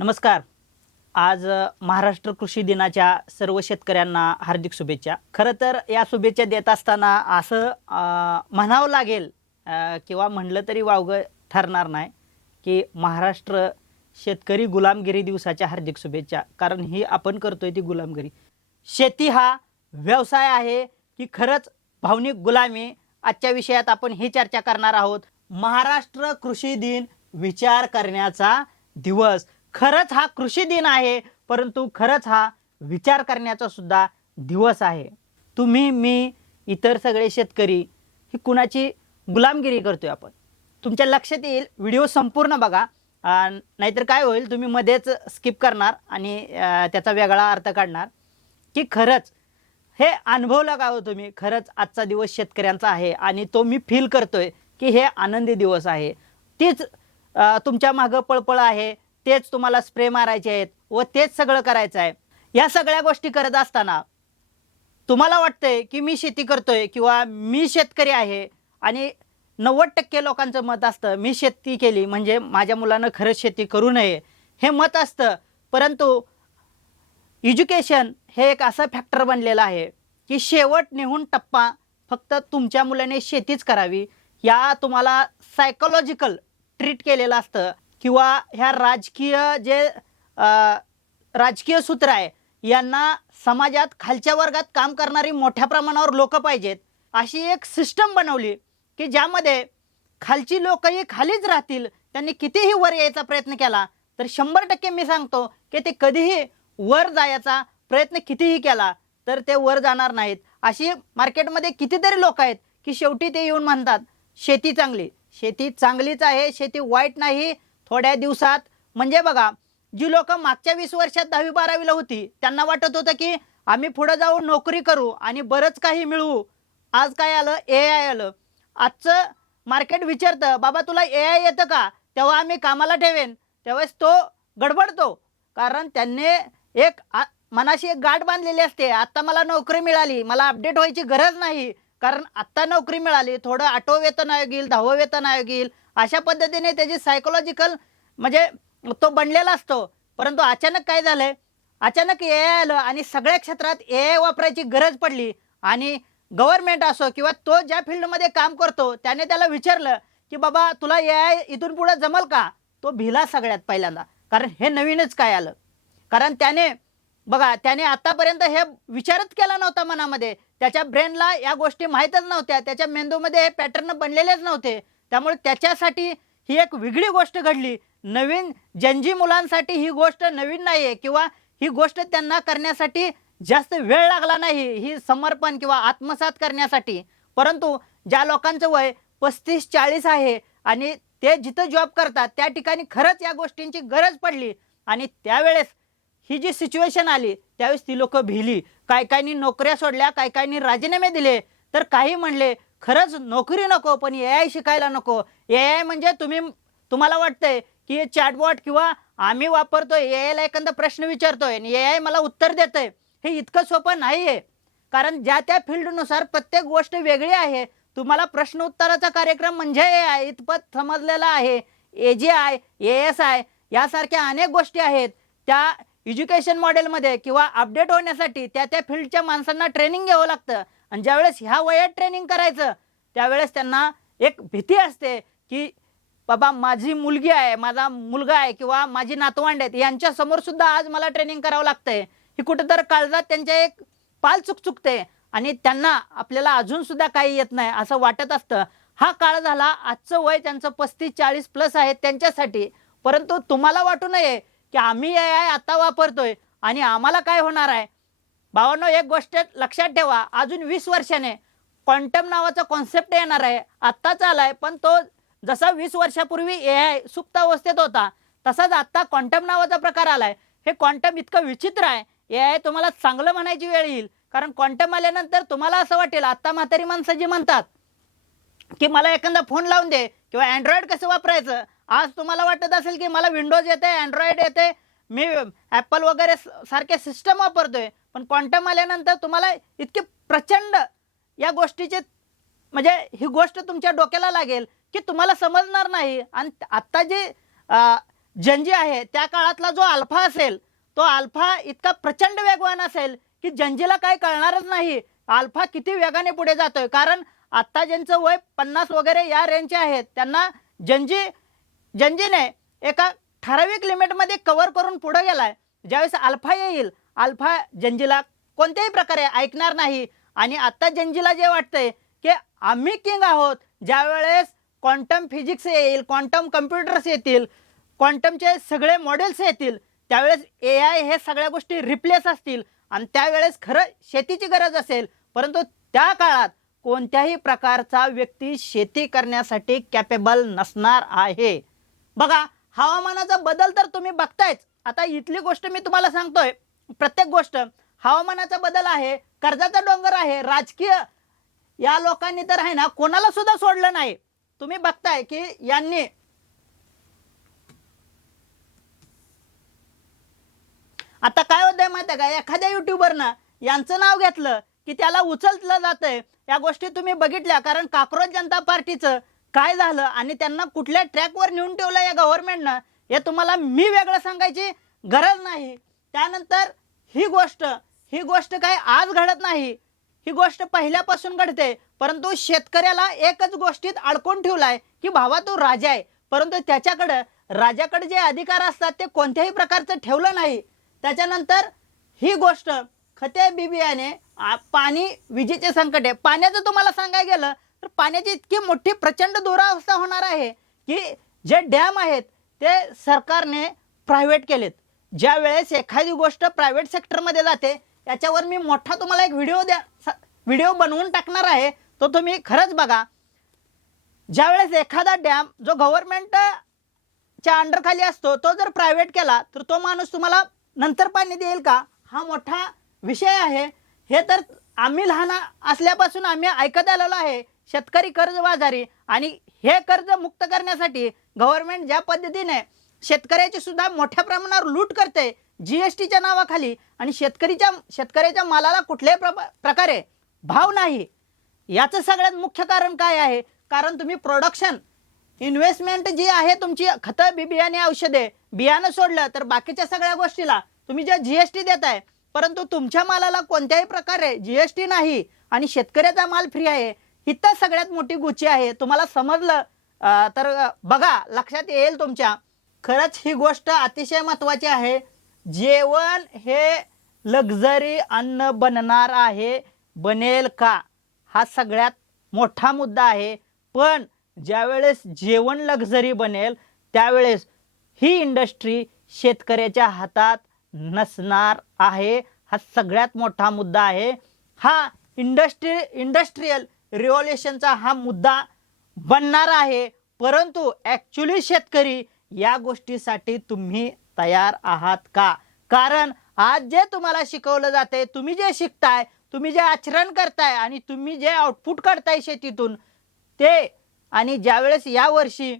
नमस्कार. आज महाराष्ट्र कृषी दिनाच्या सर्व शेतकऱ्यांना हार्दिक शुभेच्छा. खरं तर या शुभेच्छा देत असताना असं म्हणावं लागेल किंवा म्हणलं तरी वावगं ठरणार नाही की महाराष्ट्र शेतकरी गुलामगिरी दिवसाच्या हार्दिक शुभेच्छा. कारण ही आपण करतोय ती गुलामगिरी. शेती हा व्यवसाय आहे की खरंच भावनिक गुलामी? आजच्या विषयात आपण ही चर्चा करणार आहोत. महाराष्ट्र कृषी दिन विचार करण्याचा दिवस. खरंच हा कृषी दिन आहे, परंतु खरंच हा विचार करण्याचा सुद्धा दिवस आहे. तुम्ही, मी, इतर सगळे शेतकरी ही कुणाची गुलामगिरी करतोय आपण? तुमच्या लक्षात येईल, व्हिडिओ संपूर्ण बघा. नाहीतर काय होईल, तुम्ही मध्येच स्किप करणार आणि त्याचा वेगळा अर्थ काढणार की खरंच हे अनुभवलं का हो तुम्ही? खरंच आजचा दिवस शेतकऱ्यांचा आहे आणि तो मी फील करतोय की हे आनंदी दिवस आहे. तीच तुमच्या मागं पळपळ आहे, तेच तुम्हाला स्प्रे मारायचे आहेत व तेच सगळं करायचं आहे. या सगळ्या गोष्टी करत असताना तुम्हाला वाटतंय की मी शेती करतोय किंवा मी शेतकरी आहे आणि 90% लोकांचं मत असतं मी शेती केली म्हणजे माझ्या मुलानं खरंच शेती करू नये, हे मत असतं. परंतु एज्युकेशन हे एक असं फॅक्टर बनलेलं आहे की शेवट निहून टप्पा फक्त तुमच्या मुलाने शेतीच करावी या तुम्हाला सायकोलॉजिकल ट्रीट केलेलं असतं. किंवा ह्या राजकीय जे राजकीय सूत्र आहे यांना समाजात खालच्या वर्गात काम करणारी मोठ्या प्रमाणावर लोक पाहिजेत अशी एक सिस्टम बनवली की ज्यामध्ये खालची लोकही खालीच राहतील. त्यांनी कितीही वर यायचा प्रयत्न केला तर 100% मी सांगतो की ते कधीही वर जायचा प्रयत्न कितीही केला तर ते वर जाणार नाहीत. अशी मार्केटमध्ये कितीतरी लोक आहेत की शेवटी ते येऊन म्हणतात शेती चांगली. शेती चांगलीच आहे, शेती वाईट नाही. थोड्या दिवसात म्हणजे बघा, जी लोक मागच्या 20 वर्षात 10वी-12वीला होती त्यांना वाटत होतं की आम्ही पुढे जाऊन नोकरी करू आणि बरंच काही मिळवू. आज काय आलं? AI आलं. आजचं मार्केट विचारतं बाबा तुला AI येतं का? तेव्हा आम्ही कामाला ठेवेन. त्यावेळेस तो गडबडतो कारण त्यांनी एक मनाशी एक गाठ बांधलेली असते. आत्ता मला नोकरी मिळाली, मला अपडेट व्हायची गरज नाही कारण आत्ता नोकरी मिळाली, थोडं 8वं वेतन आयोग येईल, 10वं वेतन आयोग येईल, अशा पद्धतीने त्याची सायकोलॉजिकल म्हणजे तो बनलेला असतो. परंतु अचानक काय झालंय? अचानक AI आलं आणि सगळ्या क्षेत्रात AI वापरायची गरज पडली आणि गव्हर्नमेंट असो किंवा तो ज्या फील्डमध्ये काम करतो त्याने त्याला विचारलं की बाबा तुला AI इथून पुढे जमल का? तो भिला सगळ्यात पहिल्यांदा, कारण हे नवीनच काय आलं. कारण त्याने आतापर्यंत हे विचारच केला नव्हता मनामध्ये. त्याच्या ब्रेनला या गोष्टी माहीतच नव्हत्या, त्याच्या मेंदूमध्ये हे पॅटर्न बनलेलेच नव्हते. त्यामुळे त्याच्यासाठी ही एक वेगळी गोष्ट घडली. नवीन जनजी मुलांसाठी ही गोष्ट नवीन नाही आहे किंवा ही गोष्ट त्यांना करण्यासाठी जास्त वेळ लागला नाही, ही समर्पण किंवा आत्मसात करण्यासाठी. परंतु ज्या लोकांचं वय 35-40 आहे आणि ते जिथं जॉब करतात त्या ठिकाणी खरंच या गोष्टींची गरज पडली आणि त्यावेळेस ही जी सिच्युएशन आली त्यावेळेस ती लोक भिली. काही नोकऱ्या सोडल्या, काही राजीनामे दिले, तर काही म्हणले खरंच नोकरी नको पण AI शिकायला नको. AI म्हणजे तुम्हाला वाटतंय की हे चॅटबॉट किंवा आम्ही वापरतोय AI ला एखादा प्रश्न विचारतोय आणि AI मला उत्तर देतंय, हे इतकं सोपं नाही आहे. कारण ज्या त्या फील्डनुसार प्रत्येक गोष्ट वेगळी आहे. तुम्हाला प्रश्न उत्तराचा कार्यक्रम म्हणजे AI इतपत समजलेला आहे. AGI, ASI यासारख्या अनेक गोष्टी आहेत. त्या एज्युकेशन मॉडेलमध्ये किंवा अपडेट होण्यासाठी त्या फील्डच्या माणसांना ट्रेनिंग घ्यावं लागतं आणि ज्यावेळेस ह्या वयात ट्रेनिंग करायचं त्यावेळेस त्यांना एक भीती असते की बाबा माझी मुलगी आहे, माझा मुलगा आहे किंवा माझी नातवंड आहेत, यांच्यासमोर सुद्धा आज मला ट्रेनिंग करावं लागतंय. ही कुठंतरी काळजात त्यांच्या एक पाल चुकते आणि त्यांना आपल्याला अजून सुद्धा काही येत नाही असं वाटत असतं. हा काळ झाला. आजचं वय त्यांचं 35-40 प्लस आहे त्यांच्यासाठी. परंतु तुम्हाला वाटू नये की आम्ही AI आता वापरतोय आणि आम्हाला काय होणार आहे. भावांनो, एक गोष्ट लक्षात ठेवा, अजून 20 वर्षाने क्वांटम नावाचा कॉन्सेप्ट येणार आहे. आत्ताच आलाय पण तो जसा 20 वर्षापूर्वी AI सुप्त अवस्थेत होता तसाच आता क्वांटम नावाचा प्रकार आलाय. हे क्वांटम इतकं विचित्र आहे, AI तुम्हाला चांगलं म्हणायची वेळ येईल. कारण क्वांटम आल्यानंतर तुम्हाला असं वाटेल, आता म्हातारी माणसं जी म्हणतात की मला एखादा फोन लावून दे किंवा अँड्रॉइड कसं वापरायचं, आज तुम्हाला वाटत असेल की मला विंडोज येते, अँड्रॉइड येते, मी ॲपल वगैरे सारखे सिस्टम वापरतोय. पण क्वांटम आल्यानंतर तुम्हाला इतके प्रचंड या गोष्टीचे म्हणजे ही गोष्ट तुमच्या डोक्याला लागेल की तुम्हाला समजणार नाही. आणि आत्ता जे जनजी आहे त्या काळातला जो अल्फा असेल तो अल्फा इतका प्रचंड वेगवान असेल की जनजीला काही कळणारच नाही अल्फा किती वेगाने पुढे जातोय. कारण आत्ता ज्यांचं वय 50 वगैरे या रेंजचे आहेत त्यांना जनजीने एका ठराविक लिमिटमध्ये कव्हर करून पुढे गेलाय. ज्यावेळेस अल्फा येईल अल्फा जनजीला कोणत्याही प्रकारे ऐकणार नाही. आणि आत्ता जनजीला जे वाटतंय की आम्ही किंग आहोत, ज्यावेळेस क्वांटम फिजिक्स येईल, क्वांटम कम्प्युटर्स येतील, क्वांटमचे सगळे मॉडेल्स येतील, त्यावेळेस AI हे सगळ्या गोष्टी रिप्लेस असतील आणि त्यावेळेस खरं शेतीची गरज असेल. परंतु त्या काळात कोणत्याही प्रकारचा व्यक्ती शेती करण्यासाठी कॅपेबल नसणार आहे. बघा हवामानाचा बदल तर तुम्ही बघतायच. आता इथली गोष्ट मी तुम्हाला सांगतोय, प्रत्येक गोष्ट हवामानाचा बदल आहे, कर्जाचा डोंगर आहे, राजकीय या लोकांनी तर आहे ना कोणाला सुद्धा सोडलं नाही. तुम्ही बघताय की यांनी आता काय होतंय माहिती आहे का, एखाद्या युट्यूबरनं यांचं नाव घेतलं की त्याला उचललं जातंय. या गोष्टी तुम्ही बघितल्या. कारण काक्रोच जनता पार्टीचं काय झालं आणि त्यांना कुठल्या ट्रॅकवर नेऊन ठेवलं या गव्हर्नमेंटनं हे तुम्हाला मी वेगळं सांगायची गरज नाही. त्यानंतर ही गोष्ट काय आज घडत नाही, ही गोष्ट पहिल्यापासून घडते. परंतु शेतकऱ्याला एकच गोष्टीत अडकून ठेवलाय की भावा तू राजा आहे, परंतु राजाकडे जे अधिकार असतात ते कोणत्याही प्रकारचं ठेवलं नाही. त्याच्यानंतर ही गोष्ट खते बिबियाणे पाणी विजेचे संकट आहे. पाण्याचं तुम्हाला सांगायला गेलं तर पाण्याची इतकी मोठी प्रचंड दुरावस्था होणार आहे की जे डॅम आहेत ते सरकारने प्रायव्हेट केलेत. ज्या वेळेस एखादी गोष्ट प्रायव्हेट सेक्टरमध्ये जाते याच्यावर मी मोठा तुम्हाला एक व्हिडिओ बनवून टाकणार आहे, तो तुम्ही खरंच बघा. ज्यावेळेस एखादा डॅम जो गव्हर्नमेंटच्या अंडरखाली असतो तो जर प्रायव्हेट केला तर तो माणूस तुम्हाला नंतर पाणी देईल का, हा मोठा विषय आहे. हे तर आम्ही लहान असल्यापासून आम्ही ऐकत आलेलो आहे, शेतकरी कर्जबाजारी. आणि हे कर्ज मुक्त करण्यासाठी गव्हर्नमेंट ज्या पद्धतीने शेतकऱ्याची सुद्धा मोठ्या प्रमाणावर लूट करते GSTच्या नावाखाली, आणि शेतकऱ्याच्या मालाला कुठल्याही प्रकारे भाव नाही. याचं सगळ्यात मुख्य कारण काय आहे, कारण तुम्ही प्रोडक्शन इन्व्हेस्टमेंट जी आहे तुमची खतं बियाणे औषधे बियाणं सोडलं तर बाकीच्या सगळ्या गोष्टीला तुम्ही जे GST देताय, परंतु तुमच्या मालाला कोणत्याही प्रकारे GST नाही आणि शेतकऱ्याचा माल फ्री आहे. इथं सगळ्यात मोठी गुच्ची आहे. तुम्हाला समजलं तर बघा, लक्षात येईल तुमच्या. खरंच ही गोष्ट अतिशय महत्त्वाची आहे. जेवण हे लक्झरी अन्न बनणार आहे, बनेल का हा सगळ्यात मोठा मुद्दा आहे. पण ज्यावेळेस जेवण लक्झरी बनेल त्यावेळेस ही इंडस्ट्री शेतकऱ्याच्या हातात नसणार आहे. हा सगळ्यात मोठा मुद्दा आहे. हा इंडस्ट्रियल रिव्होल्यूशनचा हा मुद्दा बनणार आहे. परंतु ॲक्च्युली शेतकरी या गोष्टीसाठी तुम्ही तयार आहात का? कारण आज जे तुम्हाला शिकवलं जाते, तुम्ही जे शिकताय, तुम्ही जे आचरण करताय आणि तुम्ही जे आउटपुट काढताय शेतीतून ते, आणि ज्यावेळेस यावर्षी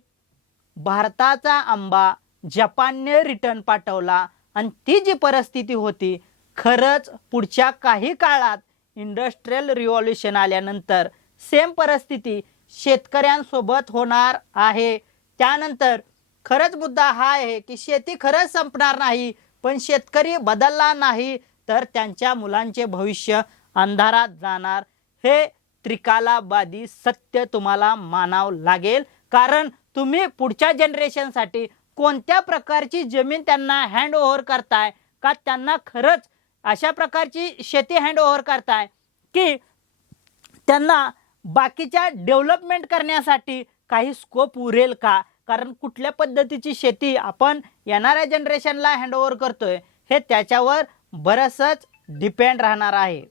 भारताचा आंबा जपानने रिटर्न पाठवला आणि ती जी परिस्थिती होती, खरंच पुढच्या काही काळात इंडस्ट्रियल रिव्होल्यूशन आल्यानंतर सेम परिस्थिती शेतकऱ्यांसोबत होणार आहे. त्यानंतर खरंच मुद्दा हा आहे की शेती खरंच संपणार नाही, पण शेतकरी बदलला नाही तर त्यांच्या मुलांचे भविष्य अंधारात जाणार. हे त्रिकालाबादी सत्य तुम्हाला मानावं लागेल. कारण तुम्ही पुढच्या जनरेशनसाठी कोणत्या प्रकारची जमीन त्यांना हँड ओव्हर करताय, का त्यांना खरंच अशा प्रकारची शेती हँड ओव्हर करताय की त्यांना बाकीच्या डेव्हलपमेंट करण्यासाठी काही स्कोप उरेल का. कारण कुठल्या पद्धतीची शेती आपण येणाऱ्या जनरेशनला हँड ओव्हर करतोय हे त्याच्यावर बरंचसं डिपेंड राहणार आहे.